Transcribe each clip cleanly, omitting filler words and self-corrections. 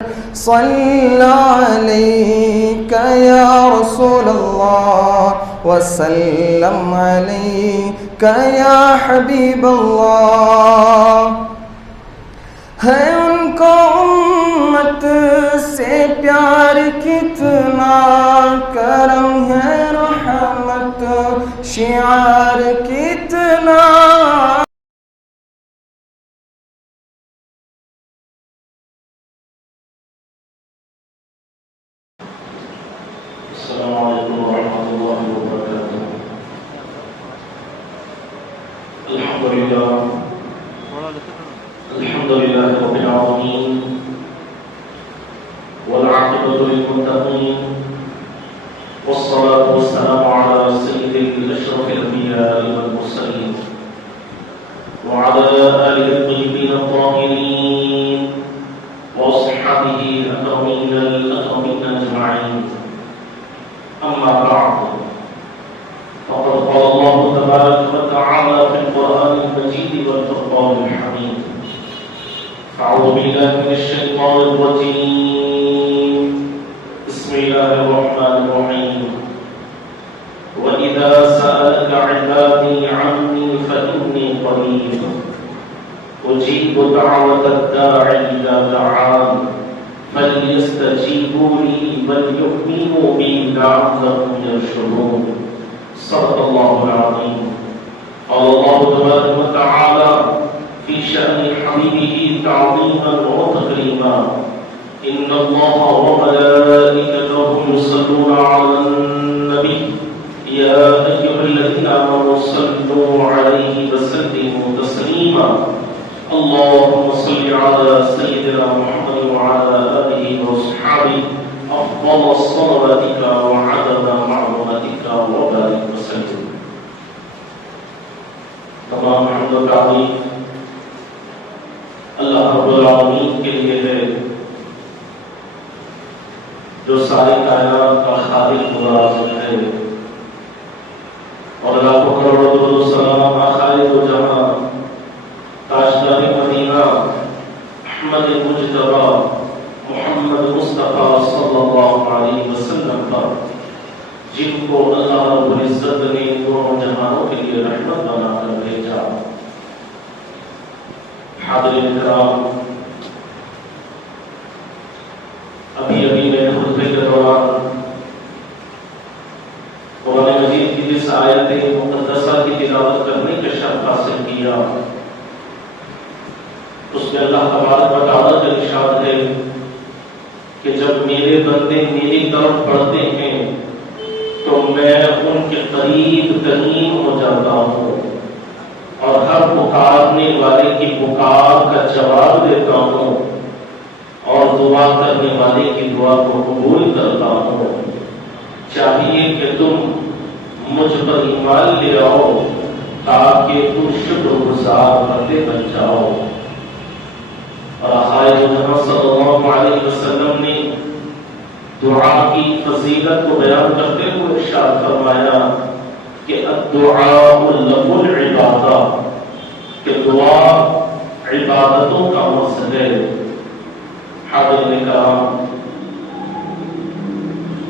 صل عليك يا رسول الله وسلم عليك يا حبيب الله. ہے ان کو امت سے پیار کتنا، کرم ہے رحمت شعار کتنا. السلام علیکم ورحمۃ اللہ وبرکاتہ. الحمد للہ رب العالمین والعاقبۃ للمتقین والصلاة والسلام على سید الاشرف الانبیاء والمرسلین وعلى آلہ الطیبین الطاہرین واصحابہ الاکرمین الاکرمین اجمعین. أما بعد فقد قال الله تبارك وتعالى في القرآن المجيد والفرقان الحميد. أعوذ بالله من الشيطان الرجيم. بسم الله الرحمن الرحيم. وإذا سألك عبادي عني فإني قريب أجيب دعوة الداع إذا دعان فليستجيبوا لي وليؤمنوا بي لعلهم يرشدون. صدق الله العظيم. قال الله تبارك وتعالى في شأن حبيبه تعظيما وتكريما إن الله وملائكته يصلون على النبي يا أيها الذين آمنوا صلوا عليه وسلموا تسليما. اللهم صل على سيدنا محمد وعلى آله وصحبه أفضل صلواتك وعدد معلوماتك وبارك وسلم. تمام حمد و تعریف اللہ رب العالمین کے لیے ہے جو ساری کائنات کا خالق و رازق ہے، اور لاکھوں کروڑوں درود و سلام خالق و جہاں تاجدار مدینہ احمد مجتبی محمد مصطفیٰ صلی اللہ علیہ وسلم پر، جن کو اللہ رب العزت نے دونوں جہانوں کے لیے رحمت بنا کر بھیجا. حاضرین کرام، ابھی میں خطبے کے دوران قرآن مجید کی جس آیت مقدسہ کی تلاوت کرنے کا شرف حاصل کیا، اس میں اللہ تبارک و تعالیٰ کا ارشاد ہے کہ جب میرے بندے میری طرف بڑھتے ہیں تو میں ان کے قریب ترین ہو جاتا ہوں، اور ہر پکارنے والے کی پکار کا جواب دیتا ہوں، اور دعا کرنے والے کی دعا کو قبول کرتا ہوں. چاہیے کہ تم مجھ پر ایمان لے آؤ تاکہ تم شکر گزار بندے بن جاؤ. اور آقائے جہاں صلی اللہ علیہ وسلم نے دعا کی فضیلت کو بیان کرتے ہوئے ارشاد فرمایا کہ الدعاء لب العبادہ، کہ دعا عبادتوں کا مقصد ہے. حاضرین کرام،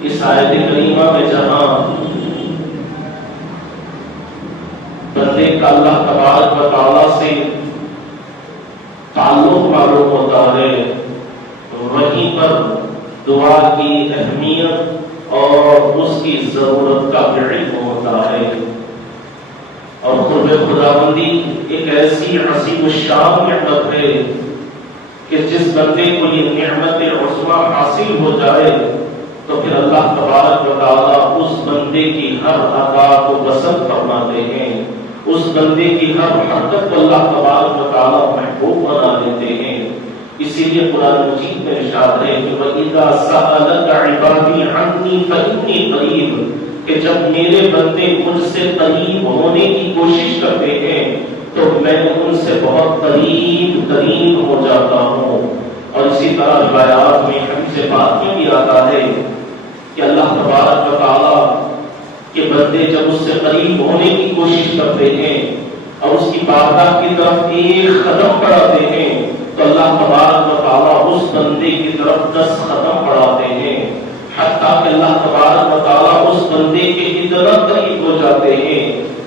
اس آیت کریمہ میں جہاں بندے کا اللہ تبارک و تعالیٰ سے تعلق معلوم ہوتا ہے، وہیں پر دعا کی اہمیت اور اس کی ضرورت کا علم ہوتا ہے. اور قرب خداوندی ایک ایسی عظیم الشان نعمت ہے کہ جس بندے کو یہ نعمت عظمیٰ حاصل ہو جائے تو پھر اللہ تبارک و تعالیٰ اس بندے کی ہر ادا کو پسند فرماتے ہیں، اس بندے کی ہر حرکت کو اللہ تبارک و تعالیٰ محبوب بنا دیتے ہیں. اسی لیے قرآن مجید میں ارشاد ہے کہ وَإِذَا سَأَلَكَ عِبَادِي عَنِّي فَإِنِّي قَرِيبٌ، کہ جب میرے بندے مجھ سے قریب ہونے کی کوشش کرتے ہیں تو میں ان سے بہت قریب ترین ہو جاتا ہوں. اور اسی طرح روایات میں حدیث پاک میں بھی آتا ہے کہ اللہ تبارک و تعالیٰ کے بندے جب اس سے قریب ہونے کی کوشش کرتے ہیں اور اس کی بارگاہ کی طرف ایک قدم بڑھاتے ہیں تو اللہ تبارک و تعالیٰ اس بندے کی طرف 10 ختم پڑھاتے ہیں، حتیٰ کہ اللہ تبارک و تعالیٰ اس بندے کے اتنا قریب ہو جاتے ہیں،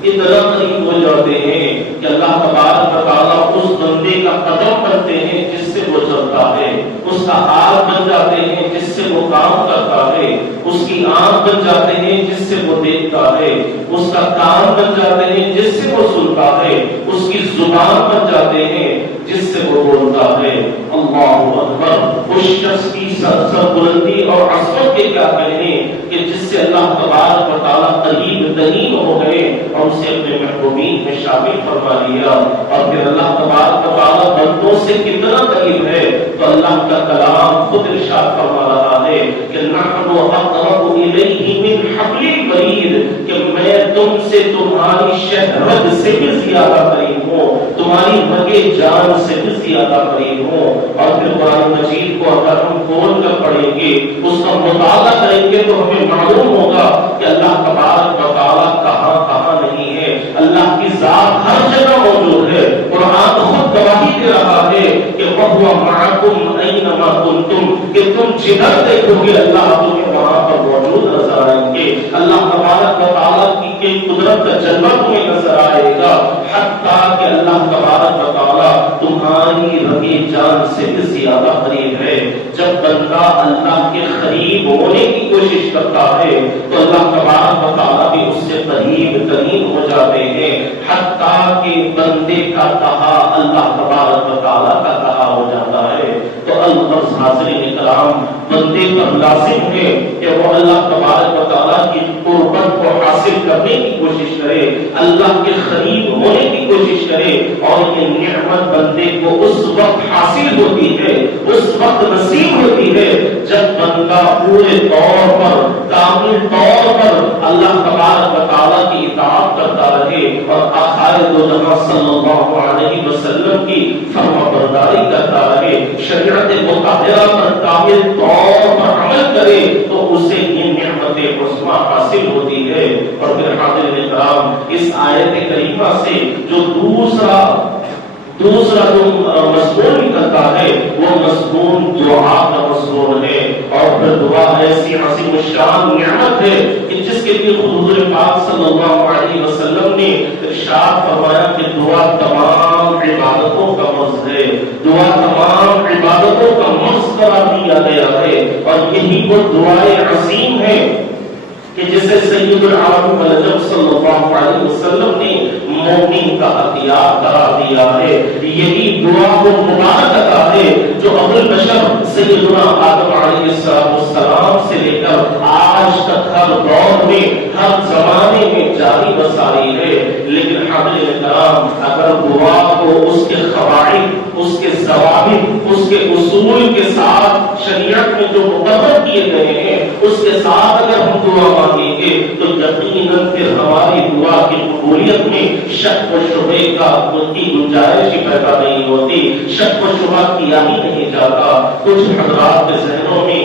اتنا قریب ہو جاتے ہیں کہ اللہ تبارک و تعالیٰ اس بندے کا قدم بنتے ہیں جس سے وہ چلتا ہے، اس کا ہاتھ بن جاتے ہیں جس سے وہ کام کرتا ہے، اس کی آنکھ بن جاتے ہیں جس سے وہ دیکھتا ہے، اس کا کان بن جاتے ہیں جس سے وہ سنتا ہے، اس کی زبان بن جاتے ہیں جس سے وہ بولتا ہے۔ اللہ اکبر! اس شخص کی سربلندی اور عظمت کے کیا کہنے کہ جس سے اللہ تبارک و تعالیٰ قریب ترین ہو گئے اور اسے اپنے محبوبین میں شامل فرما لیا۔ اور پھر اللہ تبارک و تعالیٰ بندوں سے کتنا قریب ہے تو اللہ کا کلام خود ارشاد فرما رہا ہے کہ نحن اقرب الیہ من حبل الورید، کہ میں تم سے تمہاری شہرت سے بھی زیادہ قریب ہوں، تمہاری رگے جان سے بھی زیادہ قریب ہوں۔ اور پھر قرآن مجید کو اگر ہم کھول کر پڑھیں گے، اس کا مطالعہ کریں گے تو ہمیں معلوم ہوگا کہ اللہ تبارک و تعالیٰ کہاں کہاں نہیں ہے، اللہ کی ذات ہر جگہ موجود ہے۔ قرآن خود گواہی دے رہا ہے کہ وَهُوَ مَعَكُمْ أَيْنَمَا كُنْتُمْ، کہ تم جدھر دیکھو گے اللہ تمہیں وہاں پر موجود نظر آئیں گے۔ اللہ تبارک و تعالیٰ کی قدرت کا جلوہ تمہیں نظر آئے گا، حتیٰ کہ اللہ تبارک و تعالیٰ تمہاری رگے جان سے بھی زیادہ قریب ہے۔ جب بندہ اللہ کے قریب ہونے کی کوشش کرتا ہے تو اللہ تبارک و تعالیٰ بھی اس سے قریب ترین ہو جاتے ہیں، حتیٰ کہ بندے کا کہا اللہ تبارک و تعالیٰ کا کہا ہو جاتا ہے۔ تو الغرض حاضرین کرام، بندے پر لازم ہے کہ وہ اللہ تبارک و تعالیٰ کی قربت کو حاصل کرنے کی کوشش کرے، اللہ کے قریب ہونے کی کوشش کرے، اور یہ نعمت بندے کو اس وقت حاصل ہوتی ہے، اس وقت نصیب ہوتی ہے جب بندہ پورے طور پر، کامل طور پر اللہ تبارک و تعالیٰ کی اطاعت کرتا رہے اور آخر دو جہاں صلی اللہ علیہ وسلم کی فرما برداری کرتا رہے، شریعت مطہرہ پر کامل طور پر عمل کرے تو اسے یہ نعمت عظمیٰ حاصل ہوتی ہے۔ اور پھر حاضرین کرام، اس آیت کریمہ سے جو دوسرا جو مضمون نکلتا ہے وہ مضمون دعا کا مضمون ہے۔ اور پھر دعا ایسی عظیم الشان نعمت ہے کہ جس کے لیے حضور پاک صلی اللہ علیہ وسلم نے ارشاد فرمایا کہ دعا تمام عبادتوں کا مرز ہے، دعا تمام عبادتوں کا مرز قرار دیا گیا ہے، اور یہی وہ دعائے عظیم ہے کہ جسے سید العالم والعجب صلی اللہ علیہ وسلم نے مومن کا اختیار قرار دیا ہے۔ یہی دعا وہ مبارک عطا ہے جو ابو البشر سیدنا آدم علیہ السلام سے لے کر آج تک ہر دور میں، ہر زمانے میں جاری و ساری ہے۔ لیکن حاضرین کرام، اگر دعا کو اس کے قواعد، اس کے ضوابط، اس کے اصول کے ساتھ شریعت میں جو مقرر کیے گئے ہیں اس کے ساتھ اگر ہم دعا مانگیں گے تو یقیناً پھر ہماری دعا کی قبولیت میں شک و شبہ کا کی گنجائش ہی پیدا نہیں ہوتی، شک و شبہ کیا ہی نہیں جاتا۔ کچھ حضرات کے ذہنوں میں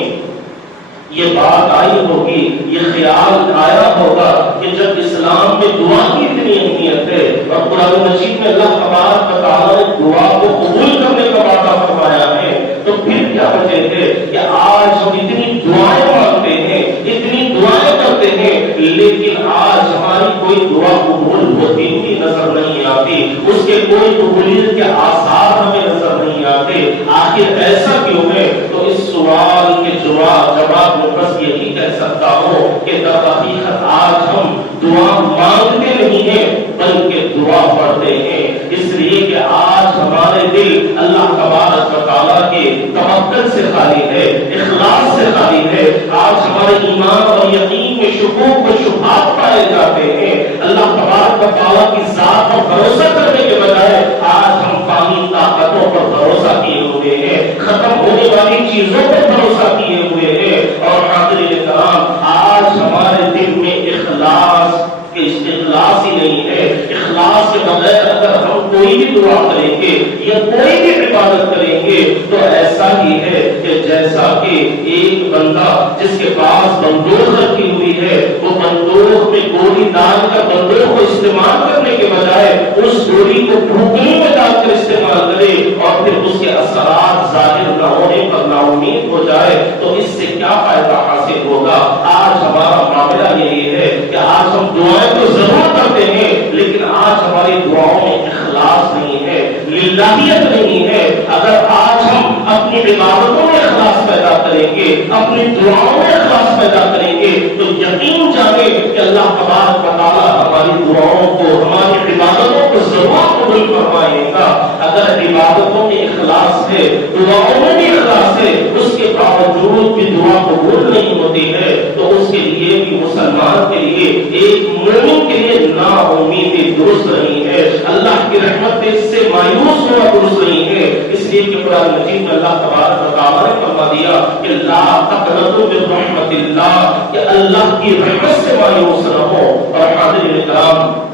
یہ بات آئی ہوگی، یہ خیال آیا ہوگا کہ جب اسلام میں دعا کی اتنی اہمیت ہے اور قرآن مجید میں اللہ تبارک و تعالیٰ نے دعا کو قبول کرنے کا وعدہ فرمایا ہے تو پھر کیا وجہ ہے کہ آج ہم اتنی دعائیں مانگتے ہیں، اتنی دعائیں کرتے ہیں، لیکن آج ہماری کوئی دعا قبول ہوتی ہوئی نظر نہیں آتی، اس کے کوئی قبولیت کے آثار ہمیں نظر نہیں آتے۔ آخر ایسا کیوں ہے؟ تو اس سوال کے جواب میں بس یہی کہہ سکتا ہوں کہ در حقیقت آج ہم دعا مانگتے نہیں ہیں بلکہ دعا پڑھتے ہیں، اس لیے کہ آج ہمارے دل اللہ تبارک و تعالیٰ کے توکل سے خالی ہے، اخلاص سے خالی ہے۔ آج ہمارے ایمان اور یقین میں شکوک و شبہات پائے جاتے ہیں۔ اللہ تبارک و تعالیٰ کی ذات پر بھروسہ کرنے کے بجائے آج ہم فانی طاقتوں پر بھروسہ کیے ہوئے ہیں، ختم ہونے والی چیزوں پر بھروسہ کیے ہوئے ہیں۔ اور حاضرین کرام، آج ہمارے دل میں اخلاص ہی نہیں ہے۔ اخلاص کے بغیر اگر ہم کوئی بھی دعا کریں گے یا کوئی بھی عبادت کریں گے تو ایسا ہی ہے کہ جیسا کہ ایک بندہ جس کے پاس بندوق رکھی ہوئی ہے وہ بندوق میں گولی ڈال کر بندوق کو استعمال کرنے کے بجائے اس گولی کو ڈھوکنے میں ڈال کر استعمال کرے اور پھر اس کے اثرات ظاہر نہ ہونے پر نا امید ہو جائے تو اس سے کیا فائدہ حاصل ہوگا؟ آج ہمارا معاملہ یہی ہے کہ آج ہم دعائیں تو ضرور کرتے ہیں لیکن آج ہماری دعاؤں میں اخلاص نہیں ہے، للہیت نہیں ہے۔ اگر آج ہم اپنی عبادتوں میں اخلاص پیدا کریں گے، اپنی دعاؤں میں اخلاص پیدا کریں گے تو یقین جانے کہ اللہ تبارک و تعالیٰ ہماری دعاؤں کو، ہماری عبادتوں کو ضرور قبول فرمائے گا۔ اگر عبادتوں میں اخلاص ہے، دعاؤں میں بھی اخلاص ہے، اس کے باوجود بھی دعا قبول نہیں ہوتی ہے تو اس کے لیے بھی، مسلمان کے لیے، ایک مومن کے لیے نا امیدی درست نہیں ہے، اللہ کی رحمت سے مایوس ہونا درست نہیں ہے۔ اس لیے کہ قرآن مجید میں اللہ تبارک و تعالیٰ نے فرما دیا کہ لا تقنطوا من رحمت اللہ، کہ اللہ کی رحمت سے مایوس نہ ہو۔ اور حاضرین کرام،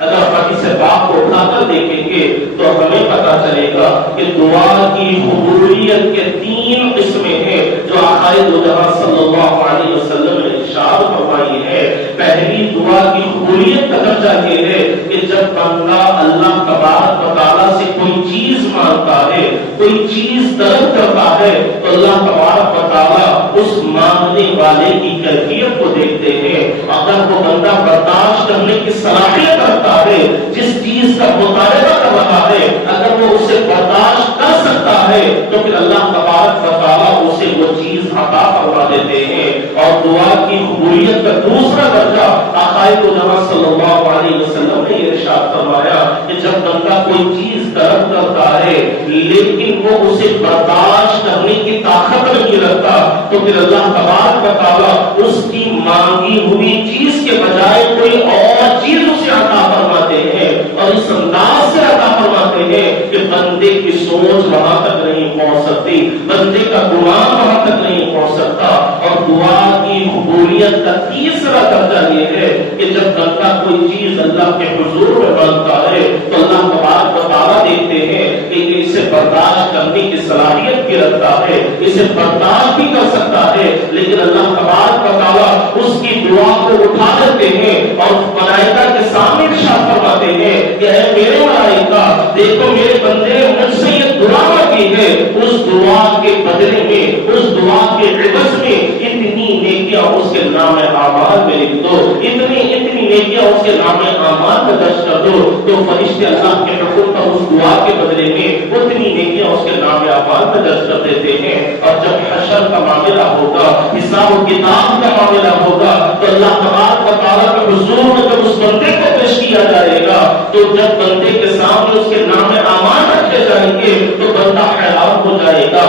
اگر حدیث پاک کو اٹھا کر دیکھیں گے تو ہمیں پتا چلے گا کہ دعا کی قبولیت کے 3 قسمیں ہیں جو آقائے دو جہاں صلی اللہ علیہ وسلم نے ارشاد فرمائی ہے۔ پہلی دعا کی قبولیت کا درجہ یہ ہے کہ جب بندہ اللہ تبارک و تعالیٰ سے کوئی چیز مانگتا ہے، کوئی چیز طلب کرتا ہے تو اللہ تبارک و تعالیٰ اس مانگنے والے کی کیفیت کو دیکھتے ہیں۔ اگر وہ بندہ برداشت کرنے کی صلاحیت رکھتا ہے، جس چیز کا مطالبہ کر رہا ہے، اگر وہ اسے برداشت کر سکتا ہے تو پھر اللہ تبارک و تعالیٰ اسے وہ چیز عطا فرما دیتے ہیں۔ اور دعا کی قبولیت کا دوسرا درجہ آقائے دو جہاں صلی اللہ علیہ وسلم نے یہ ارشاد فرمایا کہ جب بندہ کوئی چیز طلب کرتا ہے لیکن وہ اسے برداشت کرنے کی طاقت نہیں رکھتا تو پھر اللہ تبارک و تعالیٰ اس کی مانگی ہوئی چیز کے بجائے کوئی اور چیز اسے عطا فرماتے ہیں، اور اس انداز سے عطا فرماتے ہیں کہ بندے کی سوچ وہاں تک نہیں پہنچ سکتی، بندے کا گمان وہاں تک نہیں پہنچ سکتا۔ اور دعا کی قبولیت کا تیسرا درجہ یہ ہے کہ جب بندہ کوئی چیز اللہ کے حضور میں مانگتا ہے تو اللہ تبارک و تعالیٰ دیکھتے ہیں کہ اسے برداشت کرنے کی صلاحیت بھی رکھتا ہے، اسے برداشت بھی کر سکتا ہے، لیکن اللہ تبارک و تعالیٰ اس کی دعا کو اٹھا دیتے ہیں اور ملائکہ کے سامنے ارشاد فرماتے ہیں کہ اے میرے ملائکہ، دیکھو میرے بندے نے مجھ سے یہ دعا کی ہے، اس دعا کے بدلے میں، اس دعا کے عوض میں اتنی نیکیاں اس کے نام اعمال میں لکھ دو، اتنی نیکیاں اس کے نام اعمال میں درج کر دو۔ تو فرشتے اللہ کے حکم پر اس دعا کے بدلے میں اتنی نیکیاں اس کے نام اعمال میں درج کر دیتے ہیں۔ اور جب حشر کا معاملہ ہوگا، حساب و کتاب کا معاملہ ہوگا تو اللہ تبارک و تعالیٰ کے حضور میں جب اس بندے کو پیش کیا جائے گا تو جب بندے کے سامنے اس کے نام اعمال رکھے جائیں گے تو بندہ حیران ہو جائے گا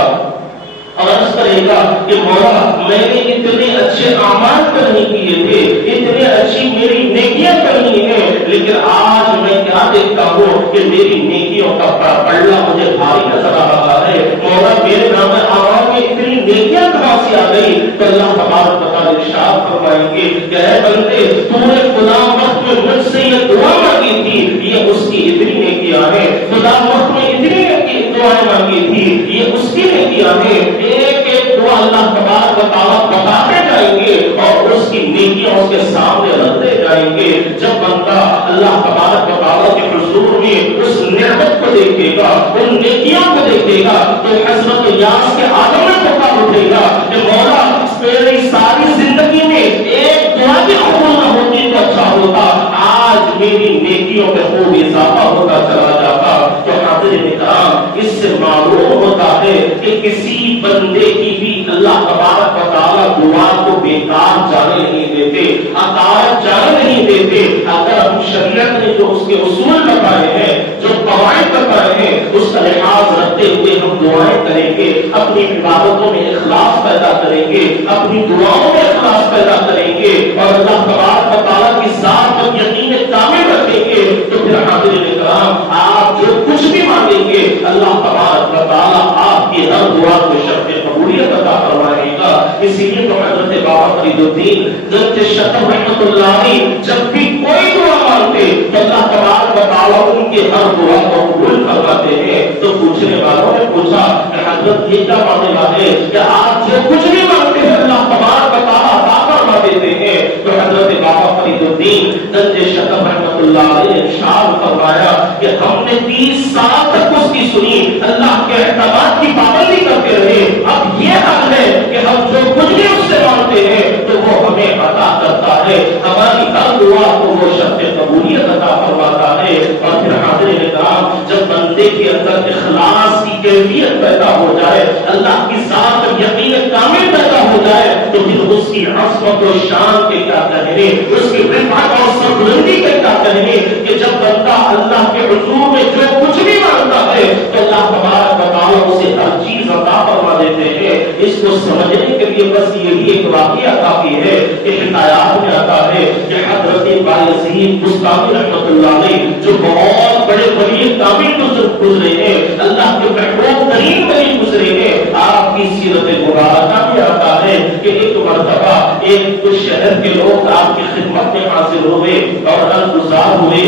اور عرض کرے گا کہ مولا میں نے اتنے اچھے اعمال کرنے کیے تھے، اتنے اچھی میری نیکیاں کرنی ہیں، لیکن آج میں کیا دیکھتا ہوں کہ میری نیکیوں کا پلڑا مجھے بھاری نظر آ رہا ہے۔ مولا میرے نام اعمال میں اتنی نیکیاں کہاں سے آ گئی؟ تو اللہ تبارک و تعالیٰ ارشاد فرمائیں گے کہ اے بندے، تو نے خدا وقت میں مجھ سے یہ دعا مانگی تھی، یہ اس کی اتنی نیکیاں ہیں، خدا وقت میں اتنی دعائیں مانگی تھی، یہ اس کی نیکیاں ہیں۔ ایک ایک دعا اللہ تبارک و تعالیٰ بتاتے جائیں گے اور اس کی نیکیاں اس کے سامنے رکھتے جائیں گے۔ جب بندہ اللہ تبارک و تعالیٰ کے حضور میں اس نعمت کو دیکھے گا، ان نیکیوں کو دیکھے گا تو حضرت یاس کے آدم میں پکار اٹھے گا کہ مولا میری ساری زندگی میں ایک دعا بھی قبول نہ ہوتی تو اچھا ہوتا، آج میری نیکیوں میں خوب اضافہ ہوتا چلا جاتا۔ تو حاضرین کرام، اس سے معلوم ہوتا ہے کہ کسی بندے کی بھی اللہ تبارک و تعالیٰ دعا کو بیکار جانے نہیں دیتے، عطا جانے نہیں دیتے۔ اگر ہم شریعت نے جو اس کے اصول بتائے ہیں، جو قواعد بتائے ہیں، اس کا لحاظ رکھتے ہوئے ہم دعائیں کریں گے، اپنی عبادتوں میں اخلاص پیدا کریں گے، اپنی دعاؤں میں اخلاص پیدا کریں گے اور اللہ تبارک و تعالیٰ کی ذات پر یقین کامل رکھیں گے تو پھر حاضرین کرام آپ جو کچھ بھی مانگیں گے اللہ تبارک و تعالیٰ آپ کی ہر دعا کو شرط قبولیت عطا فرمائے گا۔ اسی لیے تو حضرت بابا فرید الدین حضرت شطر رحمۃ اللہ علیہ جب بھی کوئی دعا مانگتے تو اللہ تبارک و تعالیٰ ان کی ہر دعا کو قبول فرماتے ہیں۔ تو پوچھنے والوں نے پوچھا کہ حضرت یہ کیا معاملہ ہے کہ آپ جو کچھ بھی مانگتے ہیں اللہ تبارک و تعالیٰ عطا فرما دیتے ہیں؟ تو حضرت بابا فرید الدین حضرت شطر رحمۃ اللہ علیہ نے ارشاد فرمایا کہ ہم نے 30 سال تک اس کی سنی، اللہ کے عظمت و شان کے کیا کہنے، اس کی رفعت اور سربلندی کے کیا کہنے کہ جب بندہ اللہ کے حضور میں جو کچھ بھی مانگتا ہے تو اللہ تبارک و تعالیٰ اسے ہر چیز عطا فرما دیتے ہیں۔ اس کو سمجھنے کے لیے بس یہی ایک واقعہ کافی ہے کہ حکایات میں آتا ہے کہ حضرت بایزید بستامی رحمۃ اللہ علیہ جو بہت بڑے ولی کامل گزرے ہیں، اللہ کے محبوب ترین ولی گزرے ہیں، آپ کی سیرت مبارکہ میں آتا ہے کہ ایک مرتبہ ایک کچھ شہر کے لوگ آپ کی خدمت میں حاضر ہوئے اور گزار ہوئے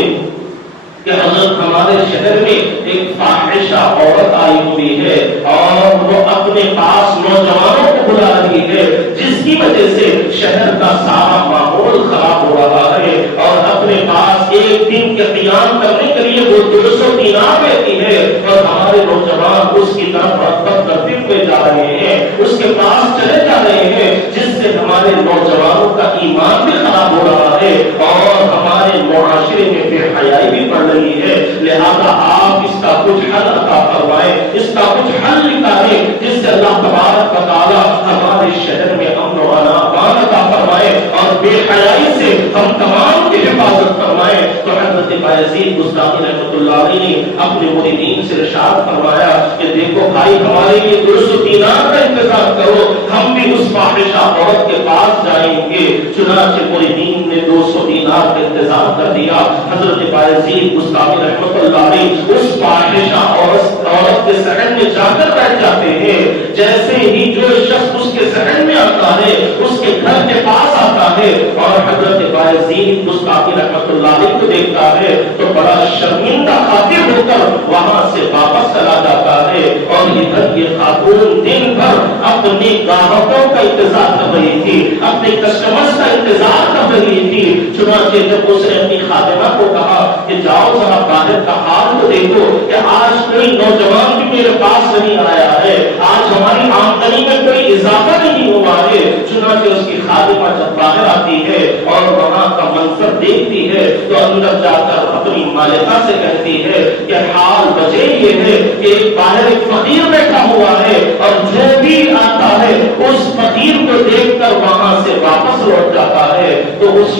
کہ حضرت ہمارے شہر میں ایک فاحشہ عورت آئی ہوئی ہے اور وہ اپنے پاس نوجوانوں کو بلا رہی ہے، جس کی وجہ سے شہر کا سارا ماحول خراب ہو رہا ہے، اور اپنے پاس ایک دن کے قیام کرنے کے لیے وہ 200 دینار لیتی ہے، اور ہمارے نوجوان اس کی طرف رغبت کرتے ہوئے جا رہے ہیں، اس کے پاس چلے جا رہے ہیں، جس سے ہمارے نوجوانوں کا ایمان بھی خراب ہو رہا ہے اور ہمارے معاشرے میں بے حیائی بھی بڑھ رہی ہے۔ لہذا آپ اس کا کچھ حل عطا فرمائیں، اس کا کچھ حل نکالیں جس سے اللہ تبارک و تعالی ہمارے شہر میں امن و امان عطا فرمائے اور بے حیائی سے ہم تمام کی حفاظت فرمائے۔ تو حضرت بایزید بستامی رحمۃ اللہ علیہ نے اپنے مریدین سے ارشاد فرمایا کہ دیکھو بھائی، ہمارے لیے 200 دینار کا انتظام کرو، ہم بھی اس فاحشہ عورت کے پاس جائیں گے۔ چنانچہ مریدین نے 200 دینار کا انتظام کر دیا۔ حضرت بایزید بستامی رحمۃ اللہ علیہ اس فاحشہ عورت کے صحن میں جا کر بیٹھ جاتے ہیں۔ جیسے ہی جو شخص اس کے صحن میں آتا ہے، اس کے گھر کے پاس آتا ہے اور حضرت بایزید بستامی رحمۃ اللہ علیہ کو دیکھتا ہے تو بڑا شرمندہ خاطر ہو کر وہاں سے واپس چلا جاتا ہے، اور ادھر یہ خاتون دن بھر اپنی گاہکوں کا انتظار کر رہی تھی، اپنے کسٹمرز کا انتظار کر رہی تھی۔ چنانچہ جب اس نے اپنی خادمہ کو کہا کہ جاؤ ذرا باہر کا حال تو دیکھو کہ آج کوئی نوجوان بھی میرے پاس نہیں آیا ہے، آج ہماری آمدنی میں کوئی اضافہ نہیں ہوا ہے۔ چنانچہ اس کی خادمہ جب باہر آتی ہے اور وہاں کا منظر دیکھتی ہے تو اندر جا کر اپنی مالکہ سے کہتی ہے کہ حال وجہ یہ ہے کہ باہر ایک فقیر بیٹھا ہوا ہے اور جو بھی آتا ہے اس فقیر کو دیکھ کر وہاں سے واپس لوٹ جاتا ہے۔ تو اس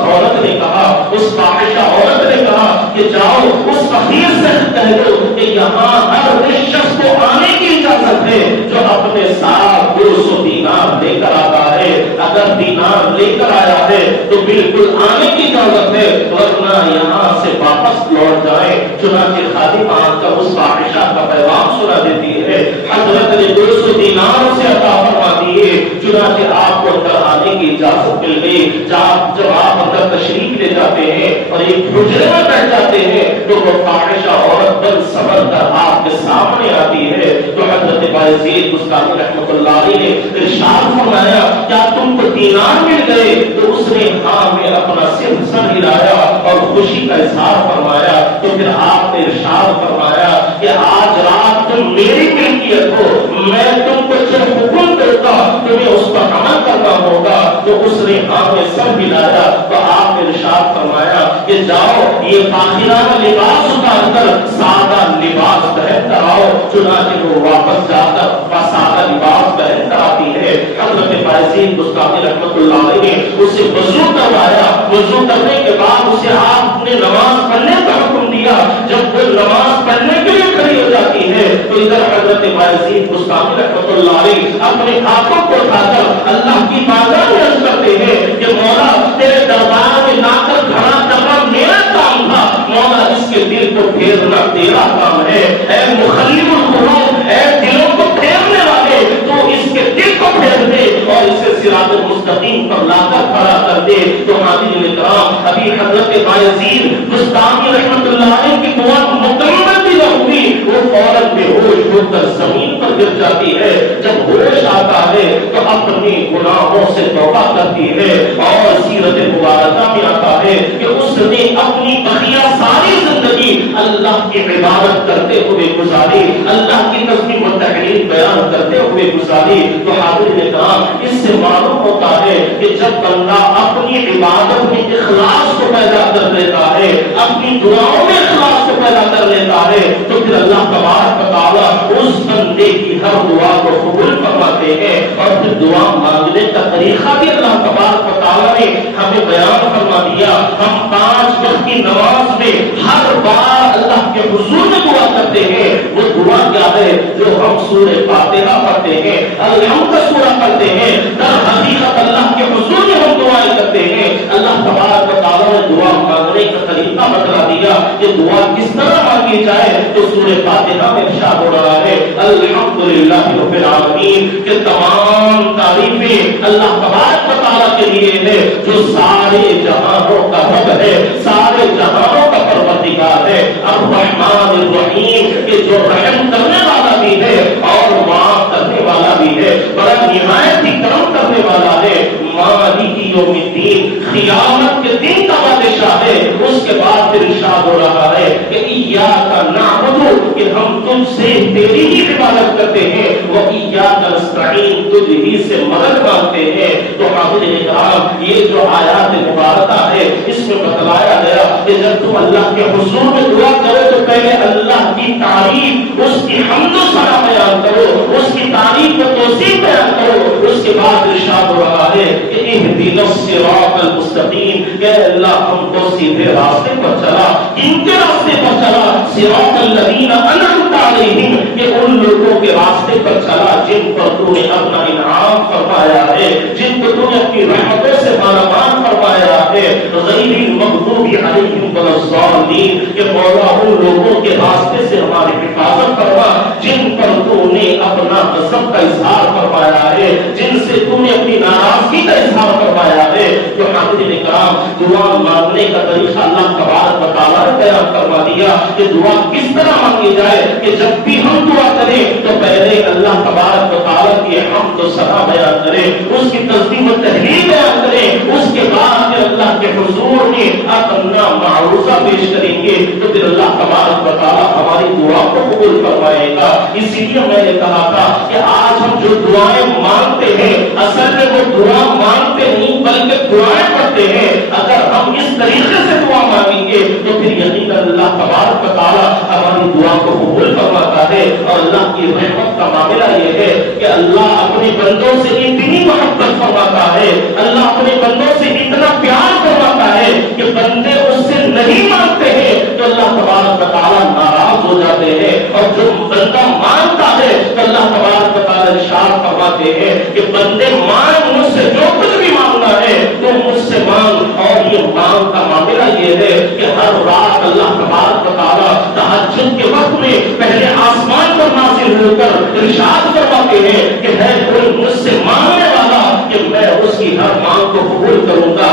عورت نے کہا، اس فاحشہ عورت نے کہا کہ جاؤ اس فقیر سے کہہ دو کہ یہاں ہر اس شخص کو آنے کی اجازت ہے جو اپنے ساتھ 200 دینار لے کر آتا ہے، اگر دینار لے کر آیا ہے تو بالکل آنے کی اجازت ہے، ورنہ یہاں سے واپس لوٹ جائیں۔ چنانچہ خادمہ آ کر اس فاحشہ کا پیغام سنا دیتی ہے، حضرت نے 200 دینار سے عطا فرما دیے۔ چنانچہ آپ کو اندر آنے کی اجازت مل گئی۔ جب آپ اندر تشریف لے جاتے ہیں اور ایک حجرے میں بیٹھ جاتے ہیں تو وہ فاحشہ عورت بن سمر کر آپ کے سامنے آتی ہے۔ تو حضرت بایزید بستامی رحمۃ اللہ علیہ نے ارشاد فرمایا، کیا تم کو دینار مل گئے؟ تو اس نے ہاں میں اپنا سر ہلایا اور خوشی کا اظہار فرمایا۔ تو پھر آپ نے ارشاد فرمایا کہ آج رات تم میری ملکیت ہو، میں تم کو جو حکم دیتا تمہیں اس پر عمل کرنا ہوگا۔ تو اس نے ہاں میں سر ہلایا تو آپ نے ارشاد فرمایا کہ جاؤ یہ فاخرانہ لباس اتار کر سادہ لباس پہن کر آؤ۔ چنانچہ وہ واپس جا کر سادہ لباس پہن کر آتی ہے۔ حضرت بایزید بستامی رحمۃ اللہ علیہ نے اسے وضو کروایا، وضو کرنے کے بعد اسے آپ نے نماز پڑھنے کا حکم دیا۔ جب وہ نماز پڑھنے کے لیے کھڑی ہو جاتی ہے تو ادھر حضرت بایزید بستامی رحمۃ اللہ علیہ اپنے ہاتھوں کو اٹھا کر اللہ کی بارگاہ میں عرض کرتے ہیں کہ مولا تیرے دربار میں لا کر کھڑا کرنا میرا کام تھا، مولا اس کے دل کو پھیرنا تیرا کام ہے۔ اے مخلب القلوب، اے دلوں کو پھیرنے والے، تو اس کے دل کو پھیر دے اور اسے صراط المستقیم پر لا کر کھڑا کر دے۔ تو حاضرین کرام، ابھی حضرت بایزید بستامی رحمۃ اللہ علیہ کی دعا مکمل بھی نہ ہوئی، وہ فوراً بے ہوش ہو کر زمین پر گر جاتی ہے۔ جب ہوش آتا ہے تو اپنی گناہوں سے توبہ کرتی ہے، اور سیرت مبارکہ میں آتا ہے کہ اس نے اپنی بقیہ ساری زندگی اللہ کی عبادت کرتے ہوئے گزاری، اللہ کی تسبیح و تحلیل بیان کرتے ہوئے گزاری۔ تو حاضرین کرام، اس سے معلوم ہوتا ہے کہ جب بندہ اپنی عبادت میں اخلاص کو پیدا کر لیتا ہے، اپنی دعاؤں میں اخلاص کو پیدا کر لیتا ہے، تو پھر اللہ تبارک و تعالیٰ اس بندے کی ہر دعا کو قبول فرماتے ہیں اور پھر دعا مانگنے کا طریقہ بھی اللہ تبارک و تعالیٰ نے ہمیں بیان فرما دیا. ہم 5 وقت کی نماز میں ہر بار اللہ کے حضور میں دعا کرتے ہیں. وہ دعا کیا ہے؟ جو ہم سورہ فاتحہ پڑھتے ہیں, الحمد کا سورہ پڑھتے ہیں, در حقیقت اللہ کے حضور میں ہم دعائیں کرتے ہیں. اللہ تبارک و تعالیٰ نے دعا مانگنے کا طریقہ بتلا دیا کہ دعا کس طرح مانگی جائے. تو سورہ فاتحہ میں ارشاد ہو رہا ہے الحمدللہ رب العالمین, کہ تمام تعریفیں اللہ تبارک و تعالیٰ کے لیے ہے جو سارے جہانوں کا رب ہے, سارے جہانوں کا پروردگار ہے. الرحمن الرحیم, کہ جو رحم کرنے والا بھی ہے اور معاف کرنے والا بھی ہے, بڑا نہایت ہی کرم کرنے والا ہے. مالک یوم الدین, قیامت کے دن کا بادشاہ ہے. اس کے بعد پھر ارشاد ہو رہا ہے کہ ایاک نعبد, کہ ہم تجھ سے تیری ہی عبادت کرتے ہیں, وہ ایاک نستعین, تجھ ہی سے مدد مانگتے ہیں. تو حاضرین کرام, یہ جو آیات مبارکہ ہے اس میں بتلایا گیا کہ جب تم اللہ کے حضور میں دعا کرو تو پہلے اللہ کی تعریف, اس کی حمد و ثنا بیان کرو, اس کی تعریف و توصیف بیان کرو. اس کے بعد ارشاد ہو رہا ہے کہ اہدنا الصراط المستقیم, کہ اللہ ہم کو سیدھے راستے پر چلا. کن کے راستے پر چلا؟ صراط الذین انعمت علیہم, کہ ان لوگوں کے راستے پر چلا جن پر تو نے اپنا انعام فرمایا ہے, جن کو تو نے اپنی رحمتوں سے مالامال فرمایا ہے. غیر المغضوب علیہم ولا الضالین, کہ مولا ان لوگوں کے راستے سے ہماری حفاظت فرما جن پر تو نے اپنا غضب کا اظہار فرمایا ہے, جن سے تو نے اپنی ناراضگی کا اظہار فرمایا ہے. جو حاضرین کرام, دعا مانگنے کا طریقہ اللہ تبارک و تعالیٰ نے بیان فرما دیا کہ دعا کس طرح مانگی جائے. کہ جب بھی ہم دعا کریں تو پہلے اللہ تبارک و تعالیٰ کی حمد و ثنا بیان کریں, اس کی تسبیح و تحلیل بیان کریں. اس کے بعد پھر اللہ کے حضور میں اپنا معروضہ پیش کریں گے تو پھر اللہ تبارک و تعالیٰ ہماری دعا کو قبول فرمائے گا. اسی لیے میں نے کہا تھا کہ آج ہم جو دعائیں مانگتے ہیں اصل میں وہ دعا مانگتے نہیں بلکہ دعائیں پڑھتے ہیں. اگر ہم اس طریقے سے دعا مانگیں گے تو پھر یقیناً اللہ تبارک و تعالیٰ ہماری دعا کو قبول فرماتا ہے. اور اللہ کی رحمت کا معاملہ یہ ہے کہ اللہ اپنے بندوں سے اتنی محبت فرماتا ہے, اللہ اپنے بندوں سے اتنا پیار فرماتا ہے کہ بندے اس سے نہیں مانگتے ہیں تو اللہ تبارک و تعالیٰ ناراض ہو جاتے ہیں, اور جو بندہ مانگتا ہے تو اللہ تبارک و تعالیٰ ارشاد فرماتے ہیں کہ بندے مانگ مجھ سے, جو کچھ بھی مانگنا ہے تو مجھ سے مانگ. اور یہ مانگ کا معاملہ یہ ہے کہ ہر رات اللہ تبارک و تعالیٰ تہجد کے وقت میں پہلے آسمان پر نازل ہو کر ارشاد فرماتے ہیں کہ ہے کوئی مجھ سے مانگنے والا کہ میں اس کی ہر مانگ کو قبول کروں گا.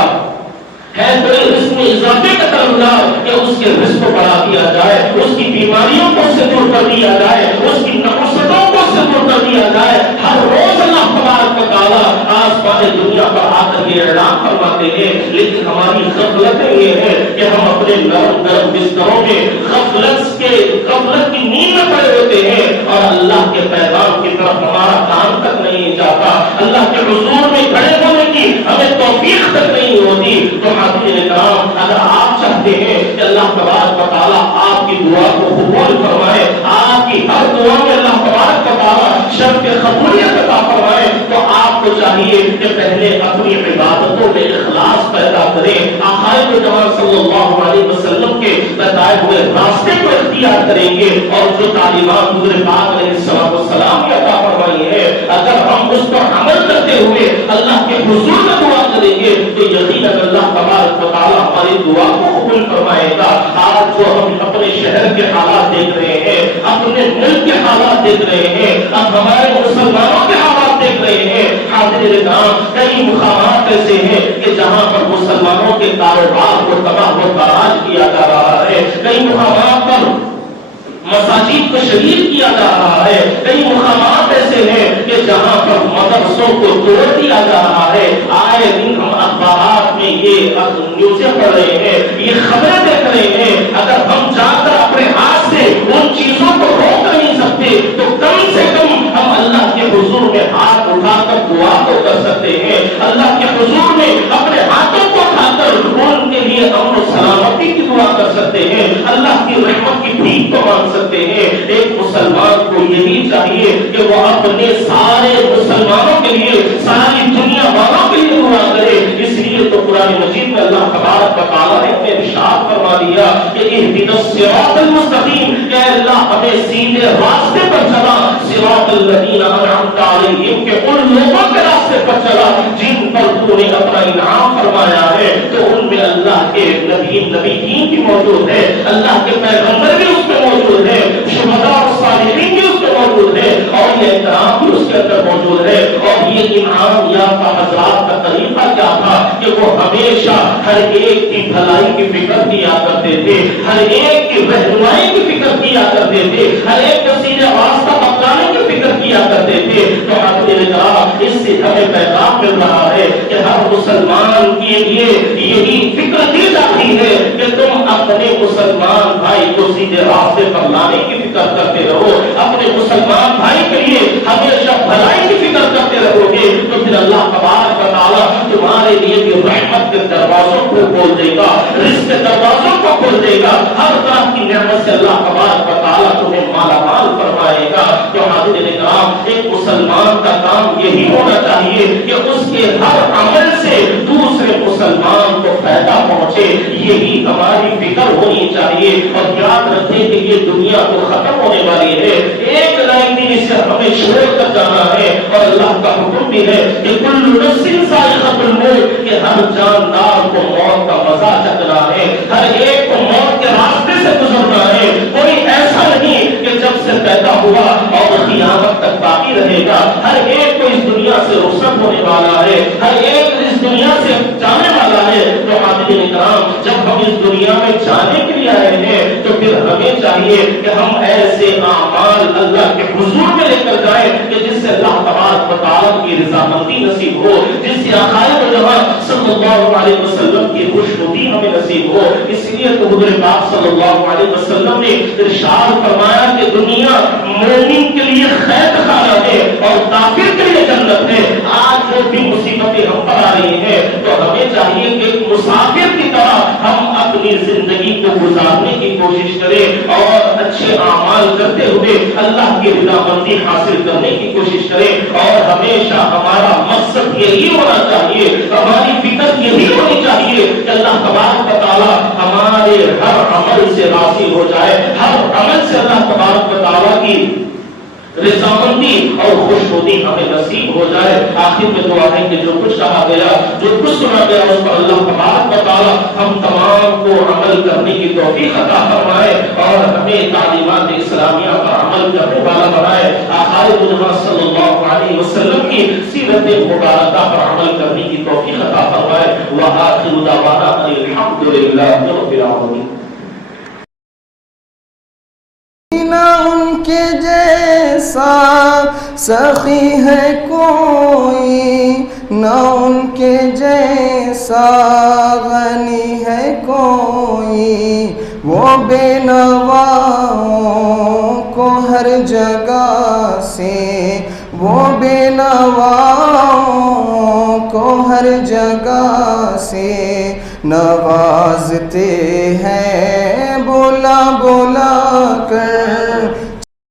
ہے کوئی رزق میں اضافے کا طلبگار کہ اس کے رزق کو بڑھا دیا جائے, اس کی بیماریوں کو سے دور کر دیا جائے, اس کی نقصتوں کو سے دور کر دیا جائے. ہر روز اللہ تبارک و تعالیٰ آسمان دنیا پر آ کر یہ اعلان فرماتے ہیں. لیکن ہماری غفلتیں یہ ہے کہ ہم اپنے نرم نرم بستروں میں غفلت کی نیند میں پڑے ہوتے ہیں اور اللہ کے پیغام کی طرف ہمارا کام تک نہیں جاتا, اللہ کے حضور میں کھڑے ہونے کی ہمیں توفیق تک نہیں ہوتی. تو حاضرین کرام, اگر آپ چاہتے ہیں کہ اللہ تبارک و تعالیٰ آپ کی دعا کو قبول فرمائے, آپ کی ہر دعا میں اللہ تبارک و تعالیٰ شرط قبولیت عطا فرمائے, تو آپ کو چاہیے کہ پہلے اپنی عبادتوں میں اخلاص پیدا کریں, آقائے جوان صلی اللہ علیہ وسلم کے بتائے ہوئے راستے کو اختیار کریں گے, اور جو تعلیمات حضور پاک علیہ السلام کی عطا فرمائی ہے اگر ہم اس پر عمل کرتے ہوئے اللہ کے حضور میں دعا کریں گے تو یقیناً اللہ تبارک و تعالیٰ ہماری دعا کو قبول فرمائے گا. آج جو ہم اپنے شہر کے حالات دیکھ رہے ہیں, اپنے ملک کے حالات دیکھ رہے ہیں, اب ہمارے مسلمانوں کے حالات دیکھ رہے ہیں, حاضرین کرام, کئی مقامات ایسے ہیں کہ جہاں پر مسلمانوں کے کاروبار کو تباہ و برباد کیا جا رہا ہے, کئی مقامات پر مساجد کو شہید کیا جا رہا ہے, کئی مقامات ایسے ہیں کہ جہاں پر مدرسوں کو توڑ دیا جا رہا ہے. آئے دن ہم اخبارات میں یہ نیوزیں پڑھ رہے ہیں, یہ خبریں دیکھ رہے ہیں. اگر ہم جا کر اپنے ہاتھ سے ان چیزوں کو روک نہیں سکتے تو کم سے کم ہم اللہ کے حضور میں ہاتھ اٹھا کر دعا تو کر سکتے ہیں, اللہ کے حضور میں اپنے ہاتھوں کو اٹھا کر ان کے لیے امن و سلامتی کی دعا کر سکتے ہیں, اللہ کی رحمت کی بھیک کو مانگ سکتے ہیں. ایک مسلمان کو یہی چاہیے کہ وہ اپنے سارے مسلمانوں کے لیے, ساری دنیا والوں قرآن مجید میں اللہ تبارک و تعالیٰ نے اپنے ارشاد فرما دیا کہ اهدنا الصراط المستقیم، کہ اللہ ہمیں سیدھے راستے پر چلا، صراط الذین انعمت علیہم، کہ ان لوگوں کے راستے پر چلا جن پر تو نے اپنا انعام فرمایا ہے، تو ان میں اللہ کے نبیین بھی موجود ہے، اللہ کے پیغمبر بھی اس میں موجود ہے، شہداء اور صالحین بھی اس میں موجود ہے، اور یہ احترام بھی اس کے اندر موجود ہے۔ اور یہ انعام یافتہ حضرات کا طریقہ کیا تھا کہ وہ ہمیشہ ہر ایک کی بھلائی کی فکر کیا کرتے تھے، ہر ایک کی رہنمائی کی فکر کیا کرتے تھے، ہر ایک کا سیدھا راستہ بتلانے کی فکر کیا کرتے تھے۔ تو آپ نے کہا اس سے ہمیں پیغام مل رہا ہے کہ ہر مسلمان کے لیے یہی فکر دی جاتی ہے کہ تم اپنے مسلمان بھائی کو سیدھے راستے پر لانے کی فکر کرتے رہو، اپنے مسلمان بھائی کے لیے ہمیشہ بھلائی کی فکر کرتے رہو گے، تو پھر اللہ تبارک و تعالیٰ تمہارے لیے بھی رحمت کے دروازوں کو کھول دے گا، رزق کے دروازوں کو کھول دے گا، ہر طرح کی نعمت سے اللہ تبارک و تعالیٰ تمہیں مالا مال فرمائے گا۔ تو حاضرین کرام، ایک مسلمان کا کام یہی ہونا چاہیے کہ اس کے ہر عمل سے دوسرے مسلمان کو فائدہ پہنچے، یہی ہماری فکر ہونی چاہیے۔ اور یاد رکھیں کہ یہ دنیا تو ختم ہونے والی ہے، ایک نہ ایک دن اسے ہمیں چھوڑ کر جانا ہے، اور اللہ کا حکم بھی ہے کہ کل نفس ذائقۃ الموت، کہ ہر جاندار کو موت کا مزہ چکھنا ہے، ہر ایک کو موت کے راستے سے گزرنا ہے۔ کوئی ایسا نہیں کہ جب سے پیدا ہوا اور قیامت تک باقی رہے گا، ہر ایک کو اس دنیا سے رخصت ہونے والا ہے، ہر ایک اس دنیا سے جانے والا ہے۔ تو حاضرین کرام، جب ہم اس دنیا میں جانے کے لیے آئے ہیں تو پھر ہمیں چاہیے کہ ہم ایسے اعمال اللہ کے حضور میں لے کر جائیں کہ جس سے اللہ تبارک و تعالیٰ کی رضامندی نصیب ہو، جس سے آقائے جہاں صلی اللہ علیہ وسلم کی خوشنودی ہمیں نصیب ہو۔ اس لیے تو حضور پاک صلی اللہ علیہ وسلم نے ارشاد فرمایا کہ دنیا مومن کے لیے خیر خانہ ہے اور کافر کے لیے جنت ہے۔ آج جو بھی مصیبتیں ہم پر آ رہی ہیں تو ہمیں چاہیے کہ ایک مسافر کی طرح ہم اپنی زندگی کو گزارنے کی کوشش کریں اور اچھے اعمال کرتے ہوئے اللہ کی رضامندی حاصل کرنے کی کوشش کریں، اور ہمیشہ ہمارا مقصد یہی ہونا چاہیے، ہماری فکر یہی ہونی چاہیے کہ اللہ تبارک و تعالیٰ ہمارے ہر عمل سے راضی ہو جائے، ہر عمل سے اللہ تبارک و تعالیٰ کی رضامندی اور خوشنودی ہمیں نصیب ہو جائے۔ آخر میں دعا ہے کہ جو کچھ کہا گیا، جو کچھ سنا گیا، اس پر اللہ تبارک و تعالیٰ ہم تمام کو عمل کرنے کی توفیق عطا فرمائے اور ہمیں تعلیمات اسلامیہ پر عمل کرنے والا بنائے۔ آقائے مجتبیٰ صلی اللہ علیہ وسلم کی سیرت مبارکہ پر عمل کرنے کی توفیق عطا فرمائے۔ وآخر دعوانا ان الحمد للہ رب العالمین۔ ان کے جیسا سخی ہے کوئی، نہ ان کے جیسا غنی ہے کوئی، وہ بے نواؤں کو ہر جگہ سے، وہ بے نواؤں کو ہر جگہ سے نوازتے ہیں، بولا بولا کر